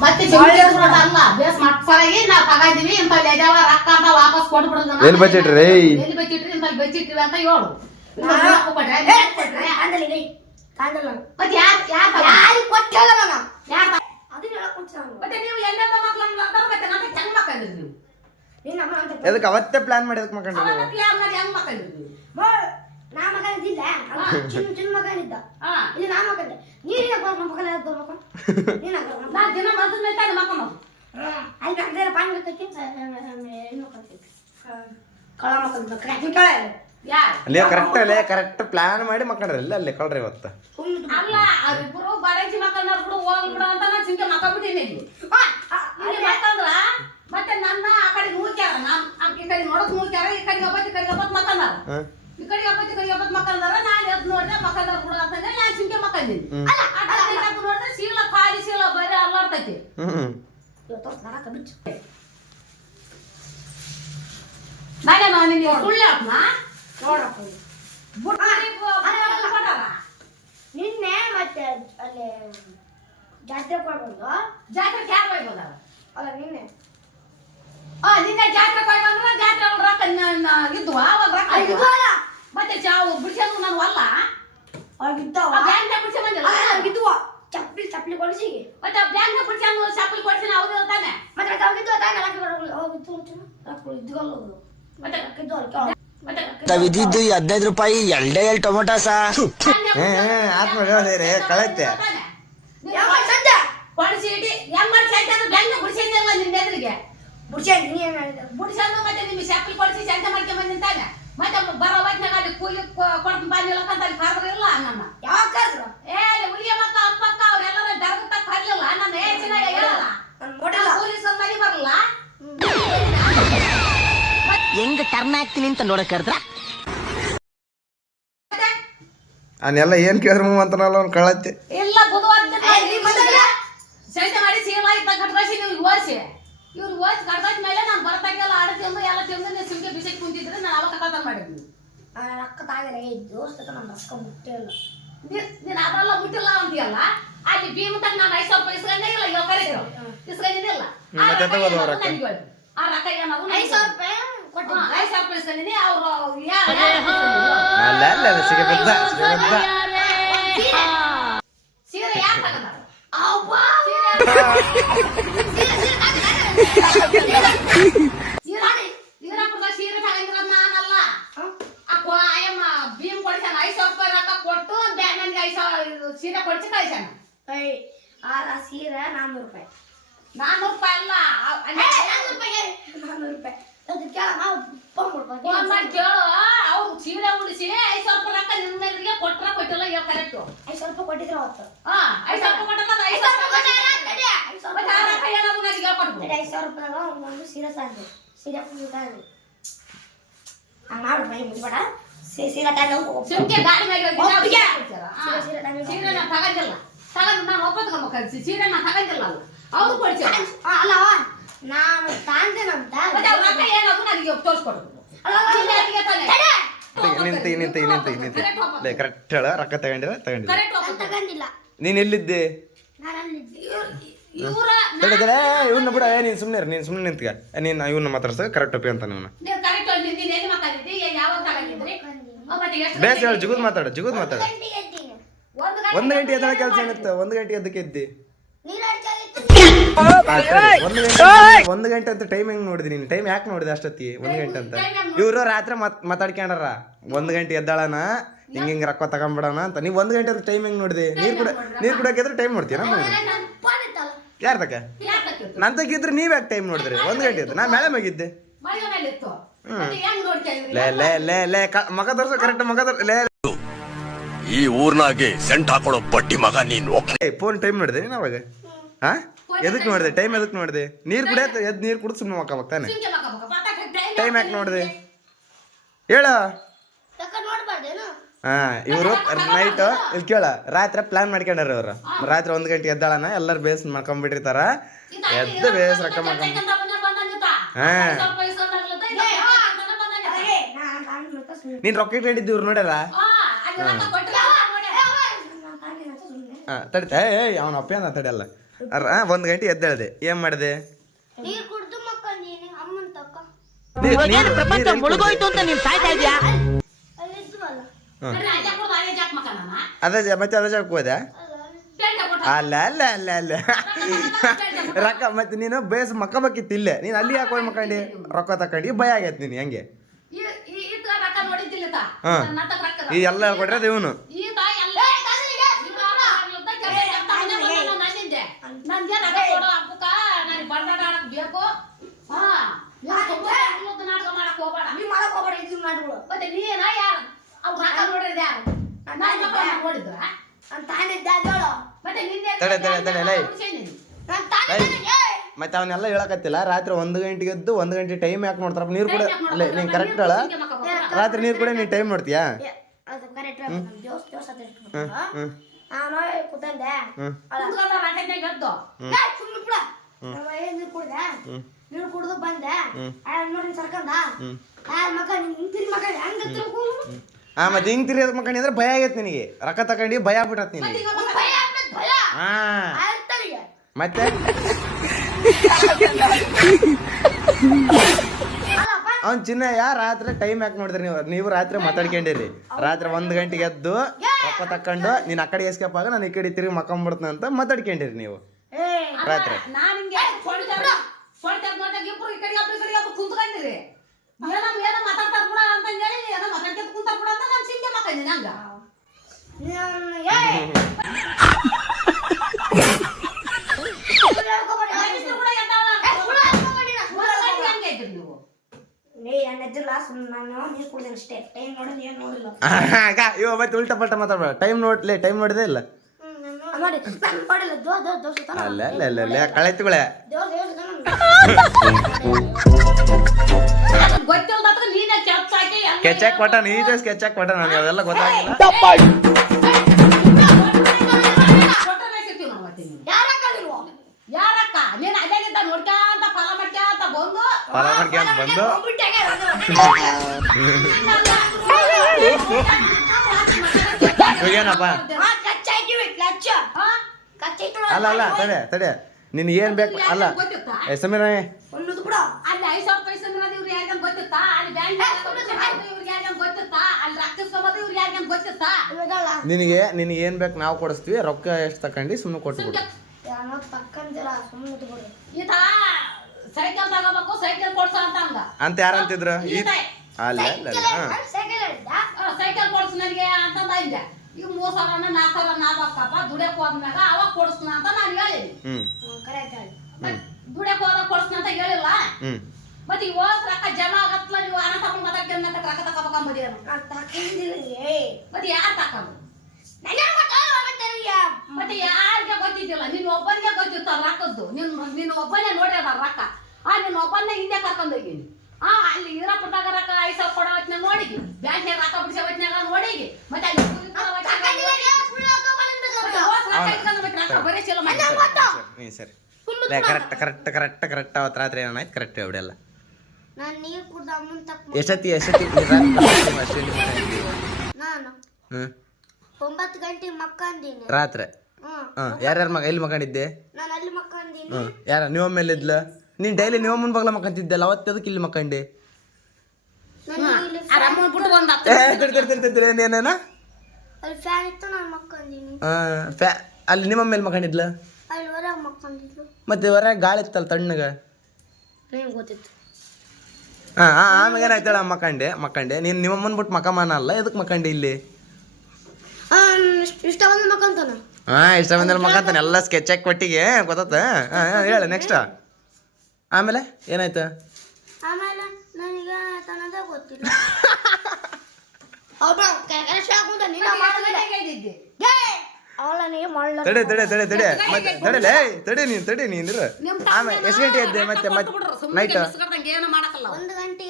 ಮತ್ತೆ ಚಿಂತೆ ಅಲ್ಲ ಬೇಸ್ ಮಟ್ಸರಾಗಿ ನಾವು ತಗೊಂಡಿವಿ ಇಂಥ ಲೆಜಾವ ರೊಕ್ಕ ಅಂತ ವಾಪಸ್ ಕೊಟ್ಬಿಡೋದು ಎಲ್ಲಿ ಬಚ್ಚಿಟ್ರಿ? ಎಲ್ಲಿ ಬಚ್ಚಿಟ್ರಿ? ಇಂಥ ಬಚ್ಚಿಟ್ರಿ ಅಂತ ಹೇಳು. ನಾನು- ಕೊಟ್ರೆ ಅಂದಲ್ಲಿ ತಾಂಡಲ್ಲ ಮತ್ತೆ ಯಾರ್ ಯಾರ್ ತಗೊಂಡ್ರು? ಯಾರಿಗೆ ಕೊಟ್ಟಿಲ್ಲ ನಾನು. ಯಾರ್ ತಗೊಂಡ್ರು? ಅದನ್ನ ಹೇಳಕ್ ಕೊಡ್ತೀನಿ ನಾನು. ಮತ್ತೆ ನೀವು ಎಲ್ಲೆಲ್ಲ ಮಕ್ಳನ್ನ ಅಂತಾರೆ ಮತ್ತೆ ನನ್ನ ಹೆಂಗ್ ಮಕ್ಕಂದ್ರಿ ನೀವು? ನಿನ್ನ ಅಮ್ಮ ಅಂತ ಎದಕ್ಕೆ ಅವತ್ತೇ ಪ್ಲಾನ್ ಮಾಡಿ ಎದಕ್ಕೆ ಮಕ್ಕಂಡ್ರಿ ಅವನ್ನ ನೀವು ಪ್ಲಾನ್ ಮಾಡಿ ಹೆಂಗ್ ಮಕ್ಕಂದ್ರಿ ನೀವು? ಬೋಳ್, ನಾ ಮಗ ಇದ್ದಿಲ್ಲ ಅವ ಚಿನ್ನ ಚಿನ್ನ ಮಗ ಇದ್ದ ಹಾ. ಇಲ್ಲಿ ನಾ ಮಗಂದೆ. ಬರ್ ನಮ್ಮ ಮಗನ ಬರ್ಬೇಕು ನೀನ ನಾ ದಿನ ಮದ್ದು ಮೇಯ್ತಾನೆ ಮಕ್ಕಳು ಅಲ್ಲಿ ಪಾನ್ ಬೇಕೈತಿ ಕಳ ಮಕ್ಕಳು ಕಳ ಯಾರು? ಅಲ್ಲಿ ಕರೆಕ್ಟ್ ಲೇ ಕರೆಕ್ಟ್ ಪ್ಲಾನ್ ಮಾಡಿ ಮಕ್ಕಳ್ರಿ ಎಲ್ಲ ಅಲ್ಲಿ ಕಳ್ರಿ ಇವತ್ತು. ಅಲ್ಲ ಅವ್ರಿಬ್ರು ಬಾಡಂಚಿ ಮಕ್ಕಳನ್ನ ಬಿಡು ಹೋಗ್ಲಿ ಬಿಡು ಅಂತ ನಾನು ಚಿಂತೆ ಮಕ್ಕಬಿಟ್ಟಿನಿ ಮಕ್ಕಂದ್ರ ಮತ್ತೆ ನನ್ನ ಆ ಕಡೆ ನೂಕ್ಯಾರ ನಾನು ಆ ಈ ಕಡೆ ನೋಡಕ್ ನೂಕ್ಯಾರ ಈ ಕಡೆ ಒಬ್ಬತ್ತು ಈ ಕಡೆ ಒಬ್ಬತ್ತು ಮಕ್ಕಂದಾರ ಹಾಂ ಈ ಕಡೆ ಒಬ್ಬತ್ತು ಈ ಕಡೆ ಒಬ್ಬತ್ತು ಮಕ್ಕಂದಾರ ನಾನು ಎದ್ದು ನೋಡಿದ್ರೆ ಮಕ್ಕಂದಾರ ಬಿಡು ಅಂತಂದ್ರೆ ನಾನು ಚಿಂತೆ ಮಕ್ಕಂದಿನಿ ಅಲ್ಲ ಅಡ್ಡ ನೋಡಿದ್ರೆ ಶೀಲ ಖಾಲಿ ಶೀಲ ಬರೀ ಅಲ್ಲಾಡ್ತೈತಿ ಹ್ಞೂ ನರಕ ಬಿಚ್ಚು ನಾನೇ ನಾನು ನಿನ್ಗೆ? ಸುಳ್ಳು ನೋಡಪ್ಪ ನಿನ್ನೆ ಮತ್ತೆ ಅಲ್ಲಿ ಜಾತ್ರೆ ಕೊಡ್ಬೋದು ಜಾತ್ರೆ ಯಾರು ಹೋಗ್ಬೋದ ಅಲ್ಲ ನಿನ್ನೆ. ಆ ನಿನ್ನೆ ಜಾತ್ರೆ ಹೋಗಿ ಜಾತ್ರೆ ರೊಕ್ಕ ಇದ್ವಾ? ಅವಾಗ ರೊಕ್ಕ ಮತ್ತೆ ಚಾವು ಬಿಡ್ಸೋದು ನಾನು ಅಲ್ಲ? ಅವಾಗಿದ್ದಾವ ಬ್ಯಾಂಕ್ ಬಿಡ್ಸಿ ಬಂದಿಲ್ಲ? ಅವಾಗಿದ್ವ ಚಪ್ಪಲಿ ಚಪ್ಪಲಿ ಕೊಡಿಸಿ. ಮತ್ತೆ ಬ್ಯಾಂಕ್ ಬಿಡ್ಸೋದು ಚಪ್ಪಲಿ ಕೊಡಿಸಿ ಅವ್ರು ತಾನೆ ಮತ್ತೆ ಅದು ಅವಾಗಿದ್ವ ತಾನೆ ಇದ್ದಿದ್ದು ಹದಿನೈದು ರೂಪಾಯಿ ಎಲ್ಡೆ ಎಲ್ ಟೊಮೊಟೊ ಸಾ? ಏ ಆತ್ಮ ಹೇಳಿ ಕಳೈತೆ ಕೊಡಿಸಿ ಇಡಿ. ಹೆಂಗ್ ಮಾಡಿ ಸಂತೆ ಅಂದ್ರೆ ಬ್ಯಾಂಕ್ ನಿನ್ನ ಎದುರಿಗೆ. ಬುಡ್ಸೆ ನೀ ಏನ್ ಹೇಳಿದ ಬಿಡ್ಸೋದು ಮತ್ತೆ ನಿಮ್ಗೆ ಚಪ್ಪಲಿ ಕೊಡಿಸಿ ಸಂತೆ ಮಾಡ್ಕೊಂಡ್ ಬಂದಿನ ತಾನೆ ಮತ್ತೆ ಬರೋ ಅಲ್ಲಿ ಕೂಲಿ ಕೊಡ್ತೀನಿ ಬಂದಿಲ್ಲ ಅಂತ ಅಲ್ಲಿ ಕರೆದ್ರಿಲ್ಲ ನನ್ನ ಯಾವ ಕರೆದ್ರು? ಏ ಅಲ್ಲಿ ಹುಲಿಯ ಮಕ್ಕ ಅಪ್ಪಕ್ಕ ಅವ್ರೆಲ್ಲರ ದರ್ಗತ್ತ ಕರಲಿಲ್ಲ. ನನ್ನ ಏ ಚೆನ್ನಾಗಿ ಹೇಳಲ್ಲ. ಪೊಲೀಸ್ ಮರಿ ಬರಲ್ಲ ಹೆಂಗ್ ಟರ್ನ್ ಆಗ್ತೀನಿ ಅಂತ ನೋಡಕ್ ಕರೆದ್ರ? ಅವನ್ನೆಲ್ಲ ಏನು ಕೇಳಿದ್ರು ಅಂತನಲ್ಲ ಅವ್ನು ಕಳತ್ತೆ ಇಲ್ಲ ಬುಧವಾರ ದಿನ ನೀ ಬಂದಲ್ಲ? ಮಾಡಿ ಸೀಲ ಇತ್ತ ಕಟ್ಕಳಿಸಿ ನೀವು ಓಸಿ ಇವ್ರು ಓಸಿ ಕಟ್ಕಳಿದ ಮೇಲೆ ನಾನು ಬರ್ತಾಗೆಲ್ಲ. ಆಡ್ತಿಂದು ಎಲ್ಲ ತಿಂದು ನೀವು ಸಿಂಕೆ ಬಿಸಿಕ್ ಕುಂತಿದ್ರೆ ನಾನು ಅವಾಗ ಕಳ್ತನ ಮಾಡಿದ್ನಿ ಆ ರೊಕ್ಕ ತಾಗರೆ ಈ ದೋಸ್ತಕ್ಕೆ ನಾನು ರೊಕ್ಕ ಮುಟ್ಟೇ ಇಲ್ಲ. ನೀನ್- ಅದೆಲ್ಲ ಮುಟ್ಟಿಲ್ಲ ಅಂತೀಯಲ್ಲ? ಅಲ್ಲಿ ಭೀಮ ತಕ್ಕ ನಾನು ಐದು ಸಾವಿರ ರೂಪಾಯಿ ಇಸ್ಕೊಂಡೇ ಇಲ್ಲ ಇವಾಗ ಕರೀತು ಇಸ್ಕೊಂಡಿದ್ದಿಲ್ಲ ಆ ರೊಕ್ಕ ಐದು ಸಾವಿರ ರೂಪಾಯಿ ಕೊಟ್ಟಿದ್ದೆ ಹಾ, ಐದು ಸಾವಿರ ರೂಪಾಯಿ ಇಸ್ಕೊಂಡಿನಿ ಅವ್ರು ಸೀರೆ ಯಾರು? ತಗೊಂಡಾರ ಅವ್ವಾ? ಸೀರೆ ವೀರಪ್ಪಗ ಸೀರೆ ತಗೊಂಡಿರೋದು ನಾನಲ್ಲ ಆ ಕೊ- ಆಯಮ್ಮ ಭೀಮ್ ಕೊಡ್ಸಾನ ಐದು ಸಾವಿರ ರೂಪಾಯಿ ರೊಕ್ಕ ಕೊಟ್ಟು ಬ್ಯಾ- ನನ್ಗೆ ಐದು ಸಾವಿರ ಇದು ಸೀರೆ ಕೊಡ್ಸಿ ಕಳ್ಸಾನ ಏಯ್, ಆ ಆ ಸೀರೆ ನಾನ್ನೂರು ರೂಪಾಯಿ ನಾನ್ನೂರು ರೂಪಾಯಿ ಅಲ್ಲ ಆ- ಅಲ್ಲಿ ಏ, ನಾನ್ನೂರು ರೂಪಾಯಿ ನಾನ್ನೂರು ರೂಪಾಯಿ ಅದಕ್ಕೆ ನಾವು ಫೋನ್ ಮಾಡ್ಬೋದು ಫೋನ್ ಮಾಡಿ ಕೇಳು ಅವ್ರು ಸೀರೆ ಉಳಿಸಿ ಐದು ಸಾವಿರ ರೂಪಾಯಿ ರೊಕ್ಕ ನಿಮ್ಮೆಲ್ಲರಿಗೆ ಕೊಟ್ರ ಕೊಟ್ಟಿಲ್ಲ ಹೇಳ ಕರೆಕ್ಟು ಐದು ಸಾವಿರ ರೂಪಾಯಿ ಕೊಟ್ಟಿದ್ರೆ ಅವತ್ತು ಹಾ ಐದು ಸಾವಿರ ರೂಪಾಯಿ ಕೊಟ್ಟಲ್ಲ ಐದು ಐದು ಸಾವಿರ ಸಾವಿರ ರೂಪಾಯಿ ರೂಪಾಯಿ ತಡಿ, ಐದು ಸಾವಿರ ಮತ್ತೆ ಆ ರೂಪಾಯಿ ರೊಕ್ಕ ಏನಾದ್ರು ನನಗೆ ಹೇಳ್ಕೊಟ್ಬಿಡು ತಡಿ, ಐದು ಸಾವಿರ ರೂಪಾಯಿದಾಗ ಒಂದು ಸೀರೆ ಸಾಂದೆ ಸೀರೆ ಫುಲ್ ತಾಂದೆ ಹಂಗೆ ಮಾಡು ಮೈ ಮುಗಿಬೇಡ ಸೀರೆ ತಾಂದೆ ಹೋಗು ಸುಮ್ಕೆ ಗಾಡಿ ಮೇಲೆ ಹೋಗಿ ನಾವು ಒಪ್ಪಿಗೆ. ಸೀರೆ ಕೊಡ್ತೀರ. ಹಾ. ಸೀರೆ, ಸೀರೆ ತಗೊಂಡು ಸೀರೆ ನಾನು ತಗೊಂಡಿಲ್ಲ. ತಗೊಂಡು ನಾನು ಒಪ್ಪತ್ಕೊಂಬೇಕು ಸೀರೆ ನಾನು ತಗೊಂಡಿಲ್ಲ ಅಲ್ಲ ಅವ್ರು ಕೊಡ್ತೀರ ಆ, ಅಲ್ಲವ ನಾನು ತಾಂದೇನಂತ ಮತ್ತೆ ಏನಾದ್ರು ನನಗೆ ತೋರಿಸ್ಕೊಡು. ನಿಂತ ನಿಂತ ನಿಂತ ನಿಂತ Correct ಲೇ ಕರೆಕ್ಟ್ ಹೇಳ. ರೊಕ್ಕ ತಗೊಂಡಿರ ತಗೊಂಡಿಲ್ಲ. ನಾನು ಒಪ್ಪತ್ತು. ತಗೊಂಡಿಲ್ಲ ನೀನು ಎಲ್ಲಿದ್ದೆ ಇವನ್ನ ಬಿಡ. ನೀನ್ ಸುಮ್ಮನೆ ನೀನ್ ಸುಮ್ಮನೆ ನಿಂತ್ಕ. ನೀನ್ ಇವನ್ನ ಮಾತಾಡ್ಸ. ಕರೆಕ್ಟ್ ಒಪ್ಪಿ ಅಂತ ನೀವು ಬೇಸ್ ಹೇಳು ಜಿಗುದ್ ಮಾತಾಡ ಜಿಗುದ್ ಮಾತಾಡ. ಒಂದು ಗಂಟೆ ಎದ್ದ ಕೆಲಸ ಏನಿತ್ತು? ಒಂದ್ ಗಂಟೆ ಎದ್ದಕ್ಕೆ ಎದ್ದಿ? ಒಂದು ಗಂಟೆ ಒಂದು ಗಂಟೆ ಅಂತ ಟೈಮ್ ಹೆಂಗ್ ನೋಡಿದಿ ನೀನು. ಟೈಮ್ ಯಾಕೆ ನೋಡಿದೆ ಅಷ್ಟೊತ್ತಿ? ಒಂದ್ ಗಂಟೆ ಅಂತ. ಇವ್ರು ರಾತ್ರಿ ಮತ್ ಮಾತಾಡ್ಕೊಂಡಾರ ಒಂದ್ ಗಂಟೆ ಎದ್ದಾಳನ ಹಿಂಗ ಹಿಂಗ ರೊಕ್ಕ ತಗೊಂಬಿಡೋಣ ಅಂತ. ನೀವು ಒಂದ್ ಗಂಟೆ ಟೈಮ್ ಹೆಂಗ್ ನೋಡಿದೆ? ನೀರ್ ಕುಡ ನೀರ್ ಕುಡಕಿದ್ರೆ ಟೈಮ್ ನೋಡ್ತೀಯ? ನಮ್ಮ ಯಾರ್ದಕ್ಕ ಯಾರ್ ತಕ ಯಾಕೆ ತಕ್ಕಿತ್ತು? ನನ್ ತಗಿದ್ರೆ ನೀವ್ ಯಾಕೆ ಟೈಮ್ ನೋಡಿದ್ರಿ? ಒಂದ್ ಗಂಟೆ ಇತ್ತು ನಾ ಮೇಲೆ ಮಗಿದ್ದೆ. ಲೇ ಲೇ ಲೇ ಲೇ ಕ- ಮಗ ತೋರ್ಸು ಕರೆಕ್ಟ್ ಮಗ ತೋರ್ಸು ಲೇ ಈ ಊರ್ನಾಗೆ ಸೆಂಟ್ ಹಾಕೊಳೋ ಬಟ್ಟಿ ಮಗ ನೀನು. ಫೋನ್ ಟೈಮ್ ಮಾಡಿದೆ ನೀನು ಅವಾಗ? ಹಾ? ಎದಕ್ ನೋಡಿದೆ ಟೈಮ್ ಎದಕ್ಕೆ ನೋಡಿದೆ ನೀರು ಕುಡಿಯ ಎದ್ ನೀರು ಕುಡಿದು ಸುಮ್ಮನೆ ಮಕ್ಕ ತಾನೆ? ಟೈಮ್ ಯಾಕೆ ನೋಡಿದೆ ಹೇಳ. ಹಾ ಇವರು ನೈಟ್ ಇಲ್ಲಿ ಕೇಳ ರಾತ್ರಿ ಪ್ಲಾನ್ ಮಾಡ್ಕೊಂಡಾರ ಇವರು ರಾತ್ರಿ ಒಂದ್ ಗಂಟೆ ಎದ್ದಾಳನ ಎಲ್ಲರೂ ಬೇಸ್ ಮಾಡ್ಕೊಂಡ್ಬಿಟ್ಟಿರ್ತಾರ ಎದ್ದು ಬೇಸ್ ರೊಕ್ಕ ಮಾಡ್ಕೊಂಡ್ ಹಾ. ಅದೇ ನಾನು ತಾಂಡ್ ಅಂತ ಸುಮ್ಮನೆ ನೀನ್ ರಾಕೆಟ್ ಇಟ್ಟಿದ್ದು ಇವ್ರು ನೋಡ್ಯಾರ? ಹಾಂ ತಡಿತ. ಏ ಅವನ ಅಪ್ಪ ಅಂತ ತಡಿಯಲ್ಲ. ಅರ ಒಂದ್ ಗಂಟೆ ಎದ್ದೇಳ್ದೆ. ಏನ್ ಮಾಡಿದೆ? ಮಕ್ಕ ಅದೇ ಮಕ್ಕ ಮತ್ತೆ ಅದೇ ಜಾಕ್ ಹೋದೆ? ಅಲ್ಲ ಅಲ್ಲ ಅಲ್ಲ ಅಲ್ಲ. ರೊಕ್ಕ ಮತ್ತೆ ನೀನು ಬೇಸ್ ಮಕ್ಕಬೇಕಿತ್ತು ಇಲ್ಲೇ. ನೀನು ಅಲ್ಲಿ ಯಾಕೆ ಹೋಗಿ ಮಕ್ಕಂಡಿ? ರೊಕ್ಕ ತಕೊಂಡಿ ಭಯ ಆಗೈತೆ ನೀನು ಹೆಂಗೆ ಈ ಈ ಈತ ರೊಕ್ಕ ನೋಡಿದ್ದಿಲ್ಲ ಈತ. ಹಾ. ನನ್ನ ಹತ್ರ ರೊಕ್ಕ ಈ ಎಲ್ಲ ಕೊಟ್ರೆ ಇವನು ತಡೆ, ತಡೆ, ಲೈ. ಮತ್ತೆ ಅವನ್ನೆಲ್ಲ ಹೇಳಕತ್ತಿಲ್ಲ. ರಾತ್ರಿ ಒಂದು ಗಂಟೆಗೆ ಎದ್ದು ಒಂದು ಗಂಟೆ ಟೈಮ್ ಯಾಕೆ ನೋಡ್ತಾರಪ್ಪ ನೀರು ಕೂಡ ಅಲ್ಲೇ ನೀನು ಕರೆಕ್ಟ್ ಹೇಳ. ರಾತ್ರಿ ನೀರು ಕೂಡ ನೀನು ಟೈಮ್ ನೋಡ್ತೀಯಾ? ಏ, ಅದು ಕರೆಕ್ಟ್ ದಿವಸ ದಿವಸ ಹ್ಮ್ ಹ್ಮ್. ನಾನು ಕೂತಂದೆ. ಹ್ಮ್. ಎದ್ದು ಏ, ಸುಮ್ನೆ ಬಿಡ ನಮ್ಮ ಏನ್ ನೀರು ಕುಡ್ದೆ. ನೀರು ಕುಡ್ದು ಬಂದೆ. ಆ, ನೋಡಿ ಸರ್ಕಂದ. ಆ ಮಗ ನಿನ್ ತಿರಿ ಮಗ ಹೆಂಗ ತಿಳ್ಕೊಂಡು ಹಾ ಮತ್ತೆ ಹಿಂಗ್ ತಿರ್ಗಿ ಮಕ್ಕಂಡಿ ಅಂದ್ರೆ ಭಯ ಆಗೈತೆ ನಿನಗೆ. ರೊಕ್ಕ ತಕೊಂಡಿ ಭಯ ಆಗ್ಬಿಟ್ಟತ್ ನಿನಗೆ. ಹಾ. ಮತ್ತೆ? ಅಲ್ಲಪ್ಪ ಚಿನ್ನ ಯಾ ರಾತ್ರಿ ಟೈಮ್ ಯಾಕೆ ನೋಡಿದ್ರಿ ನೀವು? ನೀವು ರಾತ್ರಿ ಮಾತಾಡ್ಕೊಂಡಿರಿ. ರಾತ್ರಿ ಒಂದು ಗಂಟೆಗೆ ಎದ್ದು ರೊಕ್ಕ ತಕೊಂಡು ನೀನು ಆ ಕಡೆ ಎಸ್ಕೇಪ್ ಆಗ ನಾನು ಈ ಕಡೆ ತಿರುಗಿ ಮಕ್ಕೊಂಬಿಡ್ತೇನೆ ಅಂತ ಮಾತಾಡ್ಕೊಂಡಿರಿ ನೀವು. ಏ ರಾತ್ರಿ. ನಾನು ಹಿಂಗೆ. ಹೊಡಿತಾರ ಹೊಡಿತಾರ ನೋಡಿದಾಗ ಇಬ್ರು ಈ ಕಡೆಗೆ ಒಬ್ರು ಈ ಕಡೆಗೆ ಒಬ್ರು ಕುಂತ್ಕೊಂಡಿರಿ ಏನೋ ಏನೋ ಮಾತಾಡ್ತಾರ ಬಿಡ ಅಂತ ಹೇಳಿ ಏನೋ ಮಾತಾಡ್ಕೊಂತ ಕುಂತಾರ ಬಿಡ ಅಂತ ನಾನು ಸಿಂಗೆ ಮಕ್ಕಂದಿನಿ ಹಂಗ ನೀನ್ ಏ ಸುಳ್ಳು ಹೇಳ್ಕೊಬೇಡಿ. ಮನುಷ್ಯರು ಕೂಡ ಎದ್ದಾಳ. ಏ, ಸುಳ್ಳು ಹೇಳ್ಕೊಬೇಡಿ ನಾ, ಸುಳ್ಳು ಸುಳ್ಳು ಹೇಳ್ಕೊಬೇಡಿ. ಹೆಂಗೆ ಇದ್ರಿ ನೀವು ನೀ ನನ್ನ ಎದ್ದಿಲ್ಲ ಸುಮ್ಮನೆ ನಾನು ನೀರು ಕುಡ್ದೇನೆ ಅಷ್ಟೇ ಟೈಮ್ ನೋಡಿದ್ರೆ ಏನು ನೋಡಿಲ್ಲ ಆಗ ಇವ ಮತ್ತೆ ಉಲ್ಟಾ ಪಲ್ಟಾ ಮಾತಾಡ್ಬೇಡ ಟೈಮ್ ನೋಡ್ಲೇ ಟೈಮ್ ನೋಡಿದೆ ಇಲ್ಲ ಅಲ್ಲ ಅಲ್ಲ ಅಲ್ಲ ಅಲ್ಲ ಕಳೆತ್ಗಳೇ ಹಾಕಿ ಕೊಟ್ಟ ನನಗೆ ಅದೆಲ್ಲ ಗೊತ್ತಾಗಿಲ್ಲ ಯಾರಕ್ಕ ನೀನ್ ಬಂದು ಫಲ ಮಾಡ್ಕೊಂಡ್ ಬಂದು ಇವಾಗೇನಪ್ಪ? ಕಚ್ಚಾಯ್ತು ಅಲ್ಲ ಅಲ್ಲ ತಡೆ ತಡೆ. ನಿನ್ ಏನು ಬೇಕು? ಅಲ್ಲ. ಸಮೀರ ನಿನಗೆ ನಿನಗೆ ಏನು ಬೇಕು ನಾವು ಕೊಡಿಸ್ತೀವಿ. ರೊಕ್ಕ ಎಷ್ಟು ತಗೊಂಡು ಸುಮ್ಮನೆ ಕೊಟ್ಬಿಡು. ಸೈಕಲ್ ತಗೋಬೇಕು ಸೈಕಲ್ ಕೊಡ್ಸ ಅಂತ ಅಂದ. ಅಂತ ಯಾರು ಅಂತಿದ್ರು? ಅಲ್ಲ ಅಲ್ಲ ಅಲ್ಲ ಸೈಕಲ್ ಕೊಡ್ಸು ನನಗೆ ಅಂತಂದ ಹಿಂದೆ ಈಗ ಮೂರ್ ಸಾವಿರ ನಾಲ್ಕು ಸಾವಿರ ನಾಲ್ಕಪ್ಪ ದುಡಿಯಕ್ ಹೋದ್ಮ್ಯಾಗ ಅವಾಗ ಕೊಡ್ಸ್ನ ಅಂತ ನಾನು ಹೇಳಿನಿ. ಹೇಳಿ ದುಡಿಯಕ್ ಹೋದಾಗ ಕೊಡ್ಸ್ನ ಅಂತ ಹೇಳಿಲ್ಲ? ಹ್ಮ್. ಮತ್ತೆ ಈ ಹೋದ ರೊಕ್ಕ ಜಮಾ ಆಗತ್ತಲ್ಲ ನೀವು ಹಣ ತಗೊಂಡ್ ಮಾತಾಡ್ತೀನಿ ಅಂತ ರೊಕ್ಕ ತಗೋಬೇಕಂಬುದಿ ನಾನು ಮತ್ತೆ ಯಾರು ತಗೊಂಡು ಮತ್ತೆ ಯಾರಿಗೆ ಗೊತ್ತಿದ್ದಿಲ್ಲ? ನಿನ್ ಒಬ್ಬನಿಗೆ ಗೊತ್ತಿತ್ತು ರೊಕ್ಕದ್ದು. ನಿನ್ ನಿನ್ನ ಒಬ್ಬನೇ ನೋಡ್ಯಾರ ರೊಕ್ಕ. ಆ ನಿನ್ನ ಒಬ್ಬನೇ ಹಿಂದೆ ಕರ್ಕೊಂಡ್ ಹೋಗಿನಿ. ಆ ಅಲ್ಲಿ ಇರಪ್ಪದಾಗ ರೊಕ್ಕ ಐದು ಸಾವಿರ ಕೊಡೋ ಹೊತ್ತಿನ ನೋಡಿಗಿ. ಬ್ಯಾಂಕ್ನಾಗ ರೊಕ್ಕ ಬಿಡಿಸೋ ಹೊತ್ತಿನಾಗ ನೋಡಿಗಿ. ಮತ್ತೆ ಅಲ್ಲಿ ಸರಿ. ಕರೆಕ್ಟ್ ಕರೆಕ್ಟ್ ಕರೆಕ್ಟ್ ಕರೆಕ್ಟ್ ಅವತ್ತು ರಾತ್ರಿ ಏನಾಯ್ತು ಕರೆಕ್ಟ್ ತಕ್ಕ ಎಷ್ಟೊತ್ತಿ ಎಷ್ಟೊತ್ತಿ ಒಂಬತ್ತು ಮಕ್ಕಂದೀನಿ. ರಾತ್ರಿ? ಹಾಂ ಯಾರ್ಯಾರ ಮಗ ಎಲ್ಲಿ ಮಕೊಂಡಿದ್ದೆ ನಾನು ಅಲ್ಲಿ ಮಕ್ಕಂದೀನಿ. ಯಾರ ನೀನು ಡೈಲಿ ನೀವಮ್ಮನ ಬಗ್ಲ ಮಕ್ಕಂತಿದ್ದಲ್ಲ ಅವತ್ತು ಅದಕ್ಕೆ ಇಲ್ಲಿ ಮಕ್ಕಂಡಿ? ಏನೇನ? ಅಲ್ಲಿ ನಿಮ್ಮ ಮೇಲೆ ಮಕ್ಕಂಡಿದ್ಲ? ಮತ್ತೆ ಹೊರಗೆ ಮಕ್ಕಂದಿದ್ಲು. ಮತ್ತೆ ಹೊರ ಗಾಳಿ ಇತ್ತಲ್ಲ ತಣ್ಣಗ? ಹಾಂ ಆಮ್ಯಾಗ ಏನಾಯ್ತಳ ಮಕ್ಕಂಡೆ ಮಕ್ಕಂಡೆ? ನೀನು ನಿಮ್ಮಮ್ಮನ ಬಿಟ್ಟು ಮಕ್ಕಮಾನ ಅಲ್ಲ ಎದಕ್ಕೆ ಮಕ್ಕಂಡಿ ಇಲ್ಲಿ? ಇಷ್ಟ ಬಂದು ಮಕ್ಕಂತಾನ? ಹಾಂ ಇಷ್ಟ ಬಂದ್ರೆ ಮಕ್ಕಂತಾನೆ ಎಲ್ಲ ಸ್ಕೆಚ್ ಹಾಕಿ ಕೊಟ್ಟಿಗೆ ಗೊತ್ತಾತ ಹಾಂ ಹಾಂ ಹೇಳು ನೆಕ್ಸ್ಟ್ ಆಮೇಲೆ ಏನಾಯ್ತು? ಆಮೇಲೆ ನನಗೆ ಏನಾಯ್ತು ಗೊತ್ತಿಲ್ಲ. ತಡೆ ತಡೆ ತಡೆ ತಡೆ. ಮತ್ತೆ ತಡೆಲೇ ತಡೆ ನೀನು ತಡೆ ನೀನು ಆಮೇಲೆ ಎಷ್ಟು ಗಂಟೆ ಎದ್ದೆ? ಮತ್ತೆ ಮತ್ತೆ ನೈಟ್ ಒಂದು ಗಂಟೆ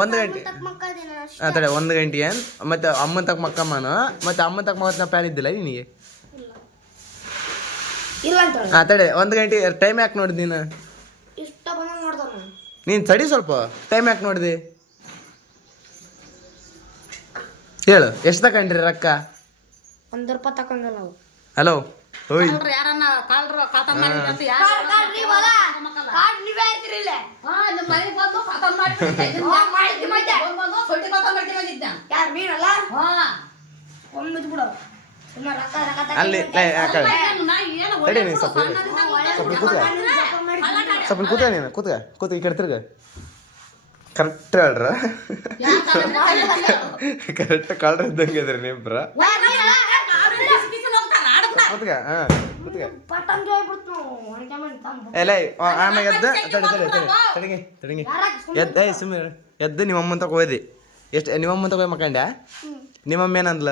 ಒಂದು ಗಂಟೆ. ತಕ್ಕ ಮಕ್ಕಂದಿನ ಅಷ್ಟೇ. ಹಾಂ ತಡೆ ಒಂದು ಗಂಟೆ ಏನು? ಮತ್ತೆ ಅಮ್ಮನ ತಕ್ಕ ಮಕ್ಕಮ್ಮನ? ಮತ್ತೆ ಅಮ್ಮನ ತಕ್ಕ ಮಕ್ಕನ ಪ್ಯಾನ್ ಇದ್ದಿಲ್ಲ ನಿನಗೆ? ಇಲ್ಲ. ಅಂತ ಹಾಂ ತಡೆ ಒಂದು ಗಂಟೆ ಟೈಮ್ ಯಾಕೆ ನೋಡಿದ್ ನೀನು? ನೀನು ತಡಿ ಸ್ವಲ್ಪ. ಟೈಮ್ ಯಾಕೆ ನೋಡಿದೆ? ಹೇಳು ಎಷ್ಟು ತಕೊಂಡ್ರಿ ರೊಕ್ಕ? ಒಂದು ರೂಪಾಯಿ ತಕೊಂಡಲ್ಲ ನಾವು ಹಲೋ ಓಯ್. ಕಳ್ರು ಯಾರನ್ನ ಕಾಲ್ರು ಕಾತ ಮಾಡಿದ್ರು ಅಂತ ಯಾರು ಕಾರ್ಡ್ ನೀವೇ ಇರ್ತಿರಿಲ್ಲ ಹಾ ನಿಮ್ಮ ಮನೆಗೆ ಬಂದು ಕಾತ ಮಾಡಿ ಹಾ, ಮಾಡಿದ್ದೆ ಮತ್ತೆ. ಬಂದು ಸೊಟ್ಟಿ ಕಾತ ಮಾಡಿ ಬಂದಿದ್ದ ಯಾರು ಮೀನಲ್ಲ? ಹಾ. ಒಮ್ಮೆ ಬಿಡು. ಅಲ್ಲಿ ಕಡೆ ತಡಿ ನೀನು ಸ್ವಲ್ಪ ಸ್ವಲ್ಪ ಕೂತ್ಕ. ಸ್ವಲ್ಪ ಕೂತ್ಕ ನೀನು ಕೂತ್ಕ. ಕೂತ್ ಈ ಕಡೆ ತಿರ್ಗ. ಕರೆಕ್ಟ್ ಹೇಳ್ರ ಕರೆಕ್ಟ್ ಕಳ್ರ ಇದ್ದಂಗೆ ಇದ್ರಿ ಆಡದ್ನ. ಕೂತ್ಕ ಹಾ ಕೂತ್ಕ. ಎಲ್ಲ ಆಮೇಲೆ ಎದ್ದು ತಡಿ ತಡಿ ತಡಿ ತಡಿಗೆ ತಡಿಗೆ. ಎದ್ದ ಏಯ್ ಸುಮ್ಮನೆ ಎದ್ದು ನಿಮ್ಮಮ್ಮನ ತಗೋ ಹೋದಿ ಎಷ್ಟು ನಿಮ್ಮಮ್ಮನ ತಗೋ ಮಕ್ಕಂಡ್ಯಾ ನಿಮ್ಮಮ್ಮ ಏನಂದ್ಲ?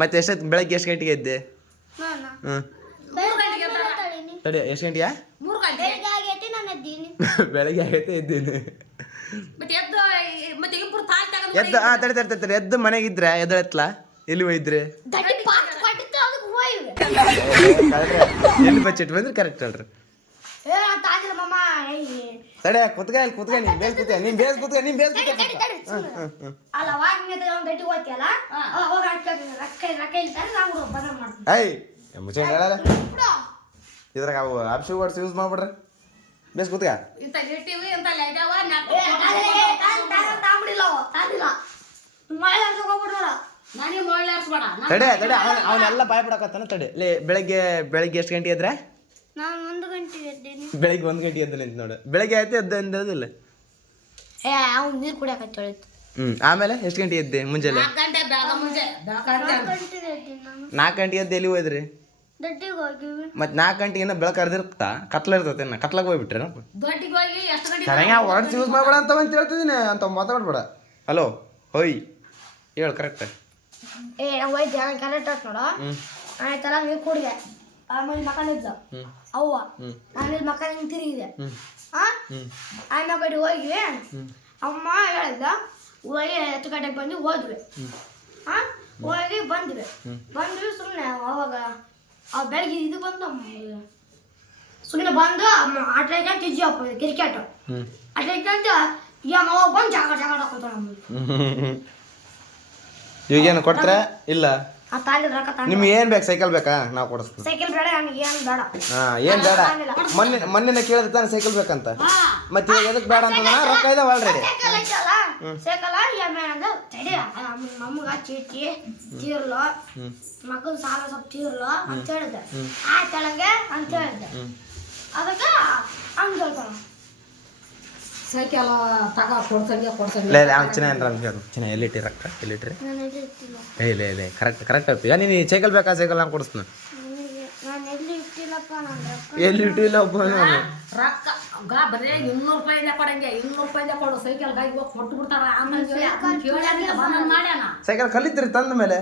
ಮತ್ತೆ ಎಷ್ಟೊತ್ತು ಬೆಳಗ್ಗೆ ಎಷ್ಟು ಗಂಟೆಗೆ ಎದ್ದೆ? ತಡಿ ಎಷ್ಟು ಗಂಟೆಯಾ ಬೆಳಗ್ಗೆ ಆಗೈತಿ ನಾನು ಎದ್ದೀನಿ. ಬೆಳಗ್ಗೆ ಆಗೈತೆ ಎದ್ದೀನಿ. ಮತ್ತೆ ಎದ್ದು ಹಾಂ ತಡಿ ತಡಿ ತಡಿ, ಎದ್ದು ಮನೆಗೆ ಇದ್ರೆ ಎದ್ದಳೆತ್ಲ? ಎಲ್ಲಿ ಹೋಯ್ದ್ರಿ? ಎಲ್ಲಿ ಬಚ್ಚಿಟ್ಟು ಬಂದ್ರೆ ಕರೆಕ್ಟ್ ಹೇಳ್ರಿ ಏ ಅಂತ ಆಗಿಲ್ಲ ಮಮ್ಮ ತಡೆ ಕುತ್ಕ ಇಲ್ಲಿ ಕುತ್ಕ ನೀನ್ ಬೇಸ್ ಕುತ್ಕ ನೀನ್ ಬೇಸ್ ಕುತ್ಕ ನೀನ್ ಬೇಸ್ ಕುತ್ಕ. ಅಲ್ಲ ನೀನು ಒಂದು ದಡ್ಡಿ ಹೋಗ್ತಿಯಲ್ಲ? ಅವಾಗ ರೊಕ್ಕ ರೊಕ್ಕ ಇಲ್ತಾರೆ ನಾವು ಬದಲ್ ಮಾಡ್ತೀವಿ. ಐ ಮುಚ್ಚ ಹೇಳಲ್ಲ. ಇದ್ರಾಗ ಅವು ಆಪ್ಷನ್ ವರ್ಡ್ಸ್ ಯೂಸ್ ಮಾಡ್ಬಿಡ್ರಿ. ಬೇಸ್ ಕುತ್ಕ. ಇಂಥ ಲಿಟ್ಟಿವಿ ಲೈಟ್ ಅವ ತಾಂಬಿಡಿಲ್ಲ ಅವ ತಾಂಬಿಲ್ಲ ಮಳೆ ತಗೋಬಿಡ್ರ ನನಗೆ ಮಳೆ ತಡೆ ತಡೆ ಅವನ ಅವನೆಲ್ಲ ಬಾಯ್ ಬಿಡಕತ್ತಾನ ತಡೆ. ಲೇ ಬೆಳಗ್ಗೆ ಬೆಳಗ್ಗೆ ಎಷ್ಟು ಗಂಟೆ ಎದ್ರೆ? ನಾನು ಒಂದು ಗಂಟೆಗೆ ಎದ್ದೇನೆ ಬೆಳಗ್ಗೆ ಒಂದು ಗಂಟೆ ಎದ್ದು ನಿಂತು ನೋಡು. ಬೆಳಗ್ಗೆ ಆಯ್ತು ಎದ್ದು ಅಂದಿಲ್ಲ ಏ ಅವ್ನು ನೀರು ಹೇಳಿತ್ತು ಹ್ಮ್ ಆಮೇಲೆ ಎಷ್ಟು ಗಂಟೆ ಎದ್ದೆ ಮುಂಜಾನೆ? ನಾಲ್ಕು ಗಂಟೆ ಎದ್ದು ಎಲ್ಲಿ ಹೋದ್ರಿ? ದೊಡ್ಡಿಗೆ ಹೋಗಿವಿ ಮತ್ತೆ ನಾಲ್ಕು ಗಂಟೆಗೆ ಏನೋ ಬೆಳಕು ಹರಿದಿರ್ತಾ ಕತ್ಲ ಇರ್ತತೆ ನಾ ಕತ್ಲಾಗ ಹೋಗ್ಬಿಟ್ರೆ ದೊಡ್ಡಿಗೆ ಹೋಗಿ ಎಷ್ಟು ಗಂಟೆ ವರ್ಡ್ಸ್ ಯೂಸ್ ಮಾಡ್ಬೇಡ ಅಂತ ಅಂತ ಹೇಳ್ತಿದ್ದೀನಿ ಅಂತ ಮಾತಾಡ್ಬೇಡ. ಹಲೋ ಹೋಯ್. ಹೇಳು ಕರೆಕ್ಟ್ ಏ ಹೋಯ್ ಹೋಯ್ತು ಕರೆಕ್ಟ್ ಆಯ್ತು ನೋಡು. ಆಯ್ತಲ್ಲ ನೀವು ಕುಡಿದೆ. ಆಮೇಲೆ ಮಕ್ಕಳಿದ್ದ ಅವ್ವ. ಆಮೇಲೆ ಮಕ್ಕಳ ಮಕ್ಕ ಹಿಂಗೆ ತಿರುಗಿದೆ ಆಮೇಲೆ ಕಡೆ ಹೋಗಿ ಅಮ್ಮ ಹೇಳಿದ್ದ ಹೋಗಿ ಹತ್ತು ಗಂಟೆಗೆ ಬಂದು ಹೋದ್ವಿ. ಹಾ ಹೋಗಿ ಬಂದ್ವಿ. ಬಂದ್ವಿ ಸುಮ್ಮನೆ ಅವಾಗ ಆ ಬೆಳಗ್ಗೆ ಇದು ಬಂದು ಸುಮ್ಮನೆ ಬಂದು ಆಟ ಆಟ ತಿಜ್ಜಿ ಕ್ರಿಕೆಟ್ ಆಟ ಅಂತ ಈಗ ಅವಾಗ ಬಂದು ಜಾಗ ಜಾಗ ಹಾಕೋತಾಳ ಇವಾಗೇನು ಕೊಡ್ತಾರೆ ಇಲ್ಲ. ನಿಮ್ಗೆ ಏನು ಬೇಕು? ಸೈಕಲ್ ಬೇಕಾ? ನಾವು ಕೊಡಿಸ್ತೀವಿ. ಸೈಕಲ್ ಬೇಡ ನನಗೆ ಏನು ಬೇಡ. ಹಾಂ ಏನು ಬೇಡ? ಮೊನ್ನೆ ಮೊನ್ನೆ ಕೇಳಿದ ತಾನೆ ಸೈಕಲ್ ಬೇಕಂತ. ಮತ್ತೆ ಇವಾಗ ಎದಕ್ಕೆ ಬೇಡ ಅಂತ ರೊಕ್ಕ ಇದಾವೆ ಆಲ್ರೆಡಿ ಸೈಕಲ್ ಮಮ್ಮಗ ಚೀಟಿ ತೀರ್ಲು ಮಗನ ಸಾಲ ಸ್ವಲ್ಪ ತೀರ್ಲು ಅಂತ ಹೇಳಿದೆ ಆಯ್ತಳಂಗೆ ಅಂತ ಹೇಳಿದೆ ಅದಕ್ಕೆ ಹಂಗೆ ಹೇಳ್ತಾಳ. ಸೈಕೆಲ್ ತಗ ಕೊಡ್ಸಂಗೆ ಕೊಡ್ಸಂಗೆ. ಇಲ್ಲ ಇಲ್ಲ ಅವ್ನು ಚೆನ್ನಾಗಿ ಅಂತ ಹೇಳು ಚೆನ್ನಾಗಿ ಎಲ್ಲಿಟ್ಟಿ ರೊಕ್ಕ ಎಲ್ಲಿಟ್ರಿ ನಾನು ಎಲ್ಲಿ ಇಟ್ಟಿಲ್ಲ. ಏ ಇಲ್ಲ ಇಲ್ಲ ಕರೆಕ್ಟ್ ಕರೆಕ್ಟ್ ಆಯ್ತು. ಈಗ ನೀನು ಸೈಕಲ್ ಬೇಕಾ? ಸೈಕಲ್ ನಾನು ಕೊಡಿಸ್ತೀನಿ. ನಾನು ಎಲ್ಲಿ ಇಟ್ಟಿಲ್ಲಪ್ಪ ನಾನು ರೊಕ್ಕ? ಎಲ್ಲಿ ಇಟ್ಟಿಲ್ಲ ಒಬ್ಬ ನಾನು? ರೊಕ್ಕ ಗ ಬರೇ ಇನ್ನೂರು ರೂಪಾಯಿಂದ ಕೊಡಂಗೆ ಇನ್ನೂರು ರೂಪಾಯಿಂದ ಕೊಡು. ಸೈಕಲ್ ಗಾಯಿಗೆ ಹೋಗಿ ಕೊಟ್ಟು ಬಿಡ್ತಾರ. ಆಮೇಲೆ ಕೇಳ್ಯಾನ ಬಂದ್ ಮಾಡ್ಯಾನ ಸೈಕಲ್ ಕಲಿತ್ರಿ ತಂದ ಮೇಲೆ?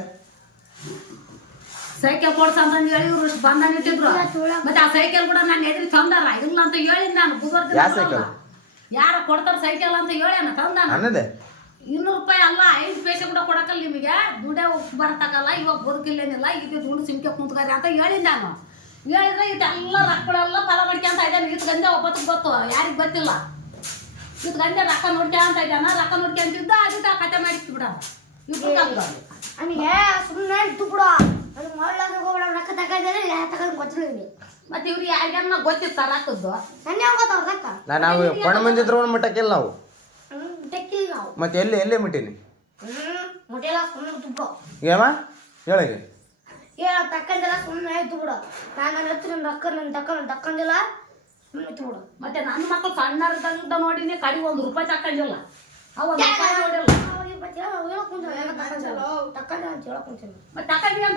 ಸೈಕಲ್ ಕೊಡ್ಸಂತಂದು ಹೇಳಿ ಇವ್ರು ಬಂಧನ ಮತ್ತೆ ಆ ಸೈಕಲ್ ಕೂಡ ನಾನು ಎದುರು ತಂದಾರ. ಇಲ್ಲ ಅಂತ ಹೇಳಿದ್ ನಾನು. ಬುಧವಾರ ಯಾವ ಸೈಕಲ್? ಯಾರ ಕೊಡ್ತಾರ ಸೈಕಲ್ ಅಂತ ಹೇಳ್ಯಾನ ತಂದಾನ. ಅನ್ನದೇ. ಇನ್ನೂರು ರೂಪಾಯಿ ಅಲ್ಲ ಐದು ಪೈಸೆ ಕೂಡ ಕೊಡಕಲ್ಲ ನಿಮಗೆ. ದುಡ್ಡೇ ಬರ್ತಕ್ಕಲ್ಲ ಇವಾಗ ಬದುಕಿಲ್ಲೇನಿಲ್ಲ ಇದು ದುಡ್ಡು ಸಿಮ್ಕೆ ಕುಂತ್ಕರಿ ಅಂತ ಹೇಳಿದ್ ನಾನು. ಹೇಳಿದ್ರೆ ಇದೆಲ್ಲ ರೊಕ್ಕಗಳೆಲ್ಲ ಫಲ ಮಾಡ್ಕೊಂತ ಇದ್ದಾನೆ. ಇದು ಗಂಜೆ ಒಬ್ಬತ್ತು ಗೊತ್ತು ಯಾರಿಗೆ ಗೊತ್ತಿಲ್ಲ. ಇದು ಗಂಜೆ ರೊಕ್ಕ ನೋಡ್ಕೊಂತ ಇದ್ದಾನ. ರೊಕ್ಕ ನೋಡ್ಕೊಂತಿದ್ದ ಅದಕ್ಕೆ ಕತೆ ಮಾಡಿತ್ತು ಬಿಡ ಇವ್ರು ಸುಮ್ಮನೆ ಇದ್ದು ಬಿಡು ನನಗೆ ಮಳ್ಳಾಗ ಹೋಗ್ಬೇಡ ರೊಕ್ಕ ತಗೊಂಡಿದ್ರೆ ಮತ್ತೆ ಇವ್ರು ಯಾರ್ಯಾರನ್ನ ಗೊತ್ತಿತ್ತು ರೊಕ್ಕದ್ದು ನನ್ನ ಹೆಂಗ್ ಗೊತ್ತಾವ ರೊಕ್ಕ ನಾನು ನಾವು ಕೊಣ ಮಂದಿದ್ರ ಮಟ್ಟಕ್ಕೆಲ್ಲ ನಾವು ತೆಕ್ಕಿಲ್ಲ ನಾವು ಮತ್ತೆ ಎಲ್ಲಿ ಎಲ್ಲೇ ಮುಟ್ಟೀನಿ? ಹ್ಞೂ ಮುಟ್ಟಿಲ್ಲ ಸುಮ್ಮನೆ ತುಪ್ಪ ಏಮ ಹೇಳಗೆ ಹೇಳ ತಕ್ಕಂದಿಲ್ಲ ಸುಮ್ಮನೆ ಆಯ್ತು ಬಿಡು. ನಾನು ನನ್ನ ಹತ್ರ ನನ್ನ ರೊಕ್ಕ ನನ್ನ ತಕ್ಕ ತಕ್ಕಂದಿಲ್ಲ ಸುಮ್ಮನೆ ಇತ್ತು ಬಿಡು. ಮತ್ತೆ ನನ್ನ ಮಕ್ಕಳು ಸಣ್ಣರಿದ್ದಂತ ನೋಡಿನಿ ಕಡಿ ಒಂದು ರೂಪಾಯಿ ತಕ್ಕಂಗಿಲ್ಲ. ಅವ ನೋಡಿಲ್ಲ.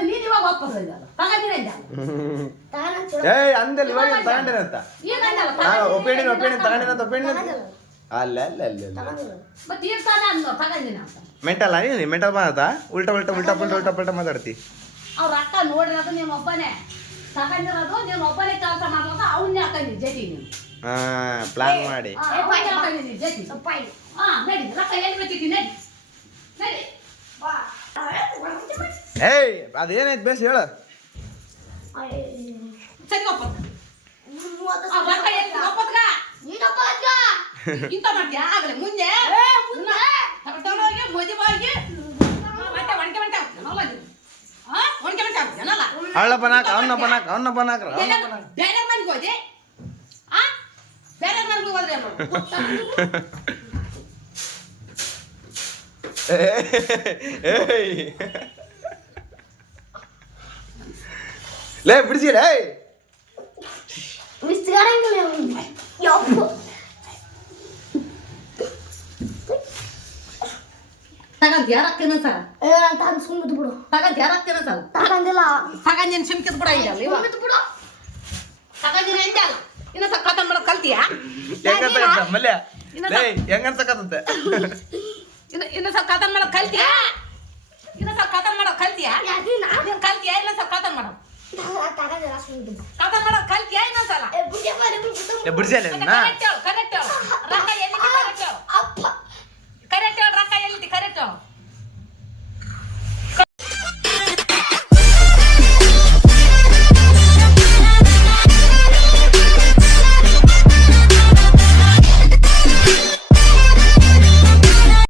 ನೀನು ಇವಾಗ ಅಂತ? ಅಂದಲ್ಲಿ ಇವಾಗ ತಗೊಂಡಿನ ತಗೊಂಡಿನ ಅಲ್ಲ ಅಲ್ಲ ಅಲ್ಲ ಮೆಂಟಲ್ ನೀನು ಮೆಂಟಲ್ ಬಂದ ಉಲ್ಟಾ ಉಲ್ಟಾ ಉಲ್ಟಾ ಪಲ್ಟಾ ಉಲ್ಟಾ ಪಲ್ಟಾ ಮಾತಾಡ್ತಿ. ಅವ್ರ ಅಕ್ಕ ನೋಡಿರೋದು ನಿಮ್ಮ ಒಬ್ಬನೇ ತಗೊಂಡಿರೋದು ನಿಮ್ಮ ಒಬ್ಬನೇ ಕೆಲಸ ಮಾಡ್ಬೇಕು ಅವನ್ನೇ ಹಾಕೊಂಡಿ ಜಟಿ ನೀನು. ಹಾ ಪ್ಲಾನ್ ಮಾಡಿ. ಜಟಿ. ಸಪ್ಪಾಯಿ ಹಾ ನಡಿ ರೊಕ್ಕ ಎಲ್ಲಿ ಬೆಚ್ಚಿಟ್ಟಿ ನಡಿ. ಏಯ್ ಅದೇನೈತೆ ಬೇಸ್ ಹೇಳ. ಇಂತ ಮಾಡ್ತೀಯ ಆಗಲೇ ಮುಂದೆ ಹಳ್ಳ ಬನಾಕ ಅವನ್ನ ಬನಾಕ ಅವನ್ನ ಬನಾಕ್ರ ಬೇರೆ ಮನೆಗೆ ಹೋದೆ? ಬೇರೆ ಮನೆಗೆ ಹೋದ್ರೆ ಲೇ ಬಿಡಿಸಿ ಲೇ ತಗಂತ ಯಾರಕ್ಕೇನ ಸರ್ ಅಂತ ಸುಮ್ಮನೆ ಬಿಡು ತಗಂತ ಯಾರಕ್ಕೇನ ಸರ್ ತಗೊಂಡಿಲ್ಲ ತಗಂದ್ ನೀನು ಸಿಮ್ಕಿದ್ ಬಿಡ ಇಲ್ಲ ಸುಮ್ಮನೆ ಬಿಡು ತಗಂದಿನ ಎಂದ ಇನ್ನ ಸ್ವಲ್ಪ ಕಥನ್ ಮಾಡೋದು ಕಲ್ತಿಯಾ ಹೆಂಗಂತ ಮಲ್ಯ ಲೇ ಹೆಂಗ ಅನ್ಸಕತ್ತಂತೆ? ಇನ್ನ ಇನ್ನು ಸ್ವಲ್ಪ ಕಥನ್ ಮಾಡೋದು ಕಲ್ತಿಯಾ? ಇನ್ನು ಸ್ವಲ್ಪ ಕಥನ್ ಮಾಡೋದು ಕಲ್ತಿಯಾ? ನೀನು ನೀನ್ ಕಲ್ತಿಯಾ ಇಲ್ಲ ಸ್ವಲ್ಪ ಕಥನ್ ಮಾಡೋದು ಕಥನ್ ಮಾಡೋದು ಕಲ್ತಿಯಾ ಇನ್ನೊಂದ್ಸಲ? ಏ ಬುದ್ಧಿಯಪ್ಪ ನಿಮ್ಗೆ ಬಿಟ್ಟು ಬಿಡಿಸಿ ಅಲ್ಲ ಕರೆಕ್ಟ್ ಹೇಳು ಕರೆಕ್ಟ್ ಹೇಳು. ರೊಕ್ಕ ಎಲ್ಲಿ ಕರೆಕ್ಟ್ ಹೇಳು? ಅಪ್ಪ. ಕರೆಕ್ಟ್ ಹೇಳು?